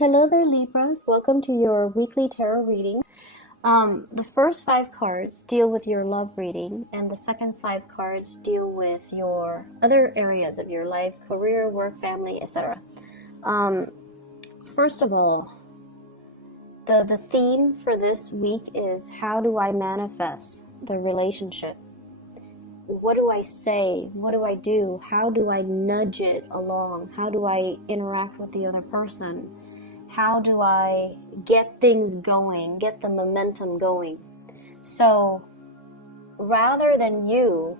Hello there, Libras. Welcome to your weekly tarot reading. The first 5 cards deal with your love reading, and the second 5 cards deal with your other areas of your life, career, work, family, etc. First of all, the theme for this week is how do I manifest the relationship? What do I say? What do I do? How do I nudge it along? How do I interact with the other person? How do I get things going, get the momentum going? So rather than you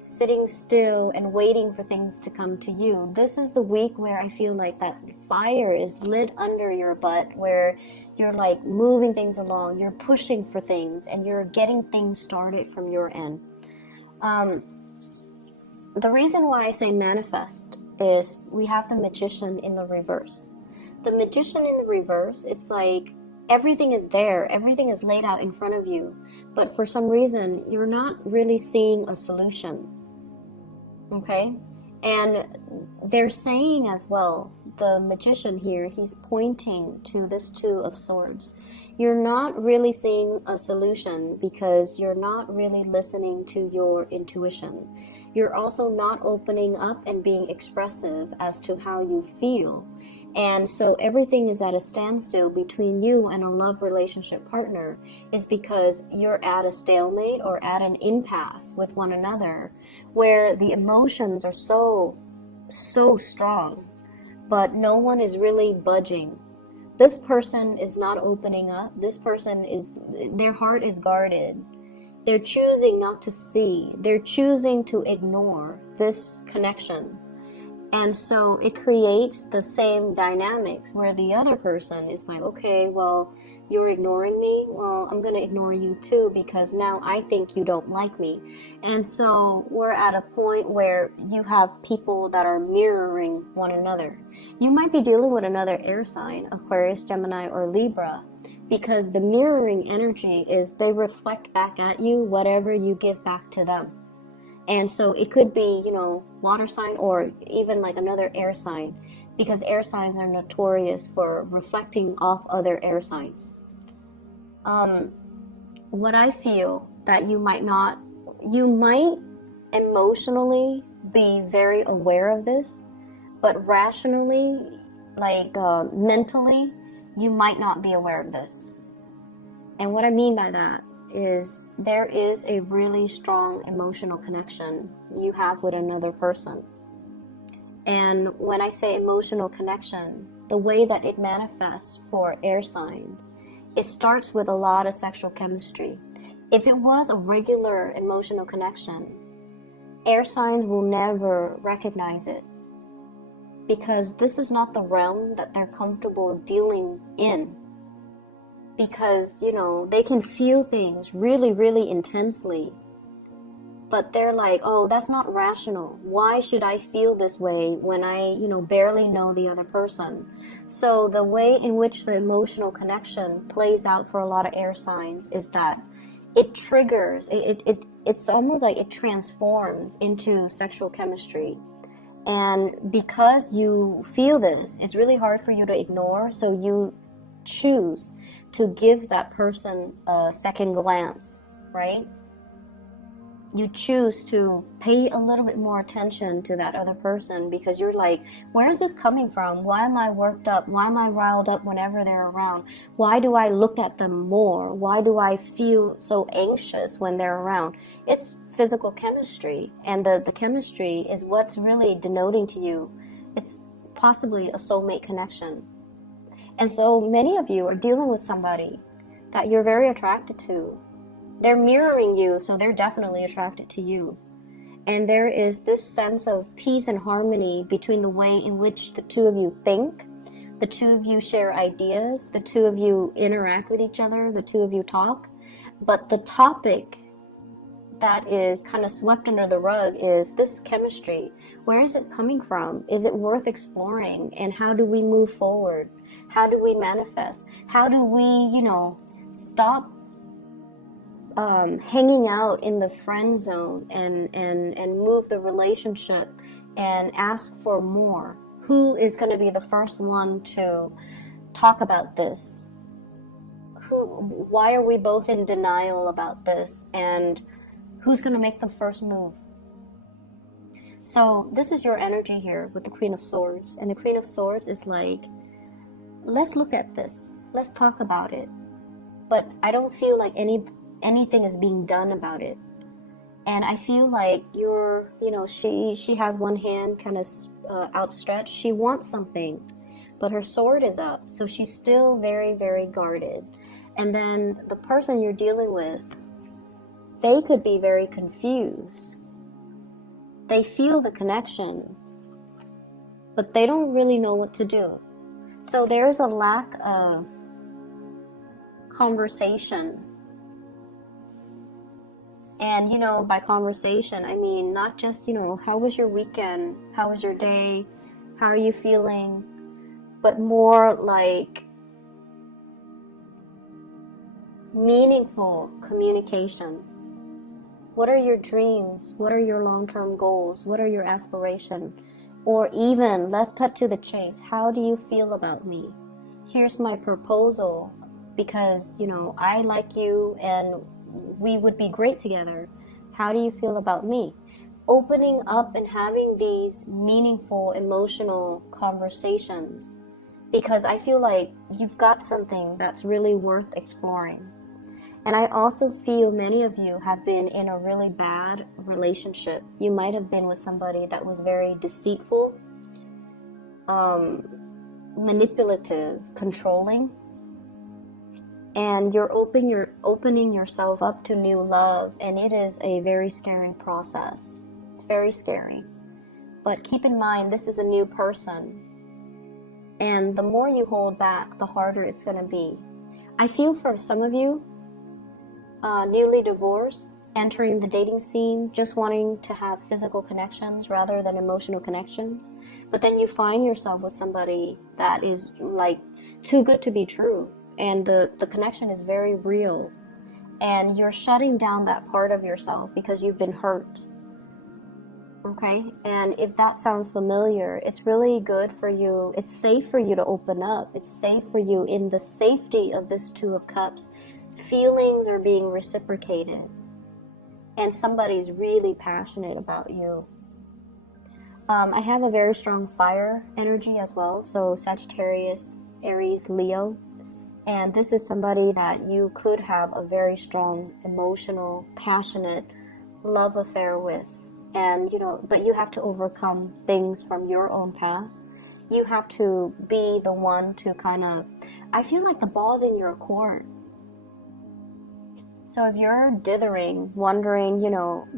sitting still and waiting for things to come to you, this is the week where I feel like that fire is lit under your butt, where you're like moving things along, you're pushing for things, and you're getting things started from your end. The reason why I say manifest is we have the Magician in the reverse. The Magician in the reverse, it's like everything is there, everything is laid out in front of you, but for some reason you're not really seeing a solution. Okay? And they're saying as well, the Magician here, he's pointing to this Two of Swords. You're not really seeing a solution because you're not really listening to your intuition. You're also not opening up and being expressive as to how you feel. And so everything is at a standstill between you and a love relationship partner is because you're at a stalemate or at an impasse with one another, where the emotions are so strong, but no one is really budging. This person is not opening up. This person their heart is guarded. They're choosing not to see. They're choosing to ignore this connection. And so it creates the same dynamics where the other person is like, okay, well, you're ignoring me. Well, I'm going to ignore you too because now I think you don't like me. And so we're at a point where you have people that are mirroring one another. You might be dealing with another air sign, Aquarius, Gemini, or Libra, because the mirroring energy is they reflect back at you whatever you give back to them. And so it could be, water sign or even like another air sign, because air signs are notorious for reflecting off other air signs. What I feel that you might emotionally be very aware of this, but rationally, mentally, you might not be aware of this. And what I mean by that is there is a really strong emotional connection you have with another person. And when I say emotional connection, the way that it manifests for air signs, it starts with a lot of sexual chemistry. If it was a regular emotional connection, air signs will never recognize it, because this is not the realm that they're comfortable dealing in. Because, they can feel things really, really intensely. But they're like, oh, that's not rational. Why should I feel this way when I, barely know the other person? So the way in which the emotional connection plays out for a lot of air signs is that it triggers, it's almost like it transforms into sexual chemistry. And because you feel this, it's really hard for you to ignore, so you choose to give that person a second glance, right? You choose to pay a little bit more attention to that other person because you're like, where is this coming from? Why am I worked up? Why am I riled up whenever they're around? Why do I look at them more? Why do I feel so anxious when they're around? It's physical chemistry, and the chemistry is what's really denoting to you. It's possibly a soulmate connection. And so many of you are dealing with somebody that you're very attracted to. They're mirroring you, so they're definitely attracted to you. And there is this sense of peace and harmony between the way in which the two of you think, the two of you share ideas, the two of you interact with each other, the two of you talk. But the topic that is kind of swept under the rug is this chemistry. Where is it coming from? Is it worth exploring? And how do we move forward? How do we manifest? How do we, stop hanging out in the friend zone and move the relationship and ask for more? Who is going to be the first one to talk about this? Why are we both in denial about this? And who's going to make the first move? So this is your energy here with the Queen of Swords. And the Queen of Swords is like, let's look at this. Let's talk about it. But I don't feel like anything is being done about it. And I feel like she has one hand kind of outstretched. She wants something, but her sword is up. So she's still very, very guarded. And then the person you're dealing with, they could be very confused. They feel the connection, but they don't really know what to do. So there's a lack of conversation. And, by conversation, I mean, not just, how was your weekend? How was your day? How are you feeling? But more like meaningful communication. What are your dreams? What are your long-term goals? What are your aspirations? Or even, let's cut to the chase. How do you feel about me? Here's my proposal because, I like you and we would be great together. How do you feel about me? Opening up and having these meaningful, emotional conversations, because I feel like you've got something that's really worth exploring. And I also feel many of you have been in a really bad relationship. You might have been with somebody that was very deceitful, manipulative, controlling. And you're opening yourself up to new love, and it is a very scary process. It's very scary. But keep in mind, this is a new person. And the more you hold back, the harder it's going to be. I feel for some of you, newly divorced, entering the dating scene, just wanting to have physical connections rather than emotional connections. But then you find yourself with somebody that is like too good to be true. And the connection is very real. And you're shutting down that part of yourself because you've been hurt. Okay? And if that sounds familiar, it's really good for you. It's safe for you to open up. It's safe for you in the safety of this Two of Cups. Feelings are being reciprocated. And somebody's really passionate about you. I have a very strong fire energy as well. So Sagittarius, Aries, Leo. And this is somebody that you could have a very strong, emotional, passionate love affair with. And, but you have to overcome things from your own past. You have to be the one to I feel like the ball's in your court. So if you're dithering, wondering,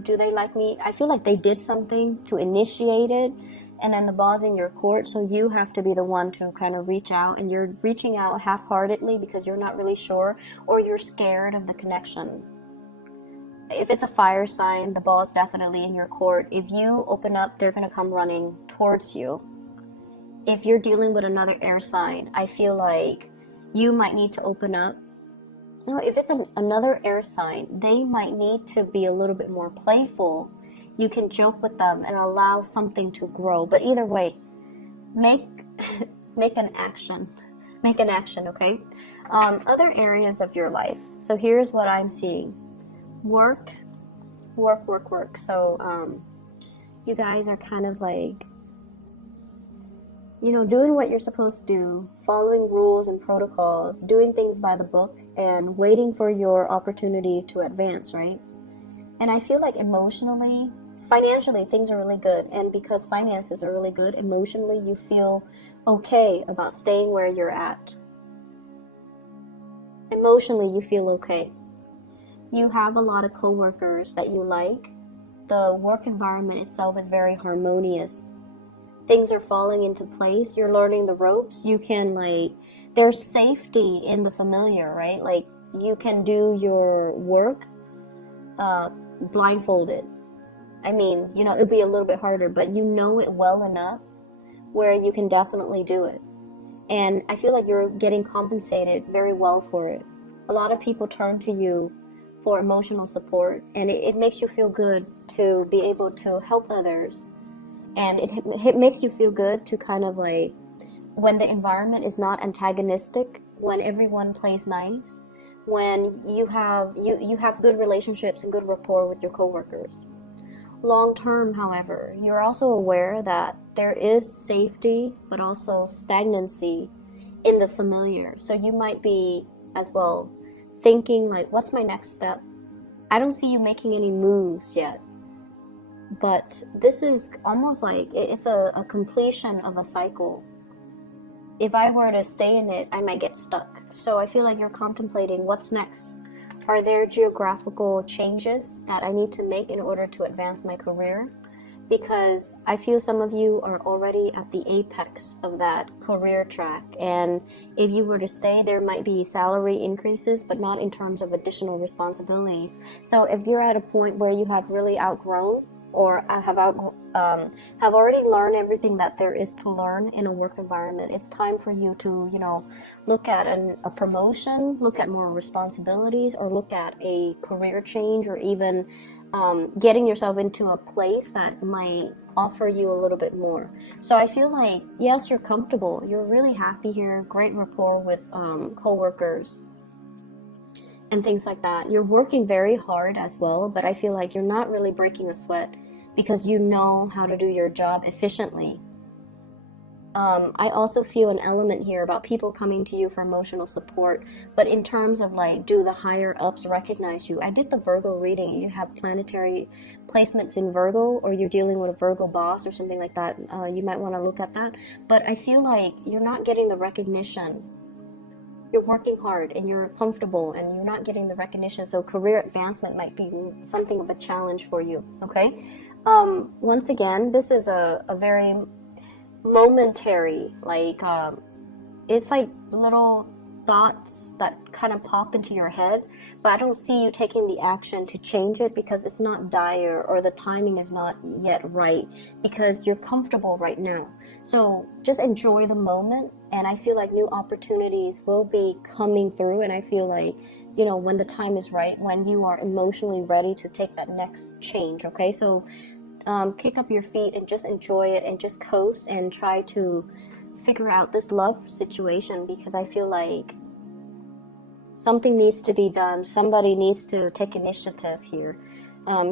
do they like me? I feel like they did something to initiate it, and then the ball's in your court, so you have to be the one to reach out, and you're reaching out half-heartedly because you're not really sure, or you're scared of the connection. If it's a fire sign, the ball's definitely in your court. If you open up, they're going to come running towards you. If you're dealing with another air sign, I feel like you might need to open up. If it's another air sign, they might need to be a little bit more playful. You can joke with them and allow something to grow. But either way, make an action. Make an action, okay? Other areas of your life. So here's what I'm seeing. Work. So you guys are doing what you're supposed to do, following rules and protocols, doing things by the book, and waiting for your opportunity to advance, right? And I feel like emotionally, financially, things are really good. And because finances are really good, emotionally, you feel okay about staying where you're at. Emotionally, you feel okay. You have a lot of coworkers that you like. The work environment itself is very harmonious. Things are falling into place. You're learning the ropes. You can there's safety in the familiar, right? Like you can do your work blindfolded. I mean, it'd be a little bit harder, but you know it well enough where you can definitely do it. And I feel like you're getting compensated very well for it. A lot of people turn to you for emotional support, and it makes you feel good to be able to help others. And it makes you feel good to when the environment is not antagonistic, when everyone plays nice, when you have good relationships and good rapport with your coworkers. Long term, however, you're also aware that there is safety but also stagnancy in the familiar. So you might be as well thinking like, what's my next step? I don't see you making any moves yet, but this is almost like it's a completion of a cycle. If I were to stay in it, I might get stuck. So I feel like you're contemplating what's next. Are there geographical changes that I need to make in order to advance my career? Because I feel some of you are already at the apex of that career track. And if you were to stay, there might be salary increases, but not in terms of additional responsibilities. So if you're at a point where you have really outgrown or have already learned everything that there is to learn in a work environment, it's time for you to, look at a promotion, look at more responsibilities, or look at a career change, or even getting yourself into a place that might offer you a little bit more. So I feel like, yes, you're comfortable, you're really happy here, great rapport with co-workers and things like that. You're working very hard as well, but I feel like you're not really breaking a sweat because you know how to do your job efficiently. I also feel an element here about people coming to you for emotional support, but in terms of like, do the higher ups recognize you? I did the Virgo reading. You have planetary placements in Virgo, or you're dealing with a Virgo boss or something like that. You might want to look at that. But I feel like you're not getting the recognition. You're working hard and you're comfortable and you're not getting the recognition. So career advancement might be something of a challenge for you. Okay. Once again, this is a very momentary, it's like little thoughts that kind of pop into your head, but I don't see you taking the action to change it because it's not dire or the timing is not yet right, because you're comfortable right now. So just enjoy the moment, and I feel like new opportunities will be coming through, and I feel like, when the time is right, when you are emotionally ready to take that next change. Okay, so kick up your feet and just enjoy it and just coast and try to figure out this love situation, because I feel like something needs to be done. Somebody needs to take initiative here.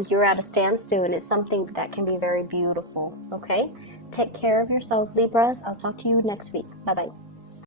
You're at a standstill, and it's something that can be very beautiful. Okay? Take care of yourself, Libras. I'll talk to you next week. Bye-bye.